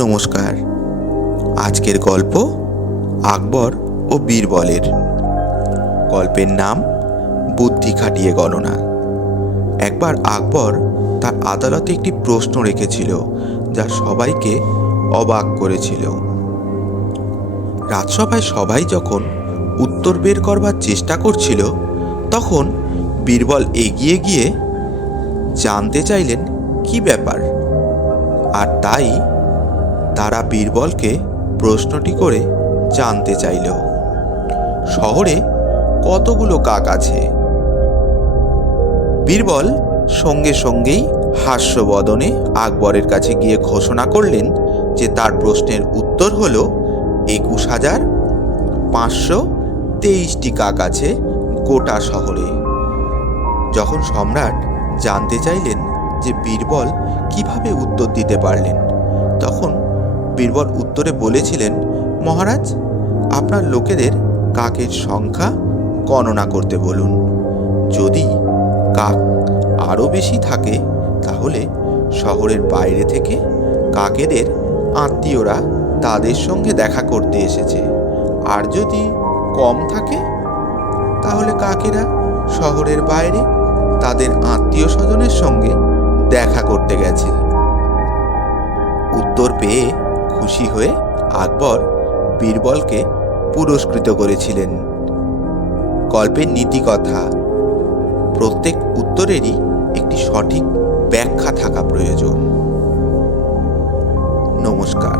নমস্কার। আজকের গল্প আকবর ও বীরবলের। গল্পের নাম বুদ্ধি খাটিয়ে গণনা। একবার আকবর তার আদালতে একটি প্রশ্ন রেখেছিল যা সবাইকে অবাক করেছিল। রাজসভায় সবাই যখন উত্তর বের করবার চেষ্টা করছিল তখন বীরবল এগিয়ে গিয়ে জানতে চাইলেন কি ব্যাপার, আর তাই তারা বীরবলকে প্রশ্নটি করে জানতে চাইল, শহরে কতগুলো কাক আছে? বীরবল সঙ্গে সঙ্গেই হাস্যবদনে আকবরের কাছে গিয়ে ঘোষণা করলেন যে তার প্রশ্নের উত্তর হল 21,523টি কাক আছে গোটা শহরে। যখন সম্রাট জানতে চাইলেন যে বীরবল কিভাবে উত্তর দিতে পারলেন, তখন বীরবল উত্তরে বলেছিলেন, মহারাজ, আপনার লোকেদের কাকের সংখ্যা গণনা করতে বলুন। যদি কাক আরও বেশি থাকে তাহলে শহরের বাইরে থেকে কাকেদের আত্মীয়রা তাদের সঙ্গে দেখা করতে এসেছে, আর যদি কম থাকে তাহলে কাকেরা শহরের বাইরে তাদের আত্মীয় স্বজনের সঙ্গে দেখা করতে গেছে। উত্তর পেয়ে খুশি হয়ে আকবর বীরবলকে পুরস্কৃত করেছিলেন। গল্পের নীতি কথা: প্রত্যেক উত্তরেরই একটি সঠিক ব্যাখ্যা থাকা প্রয়োজন। নমস্কার।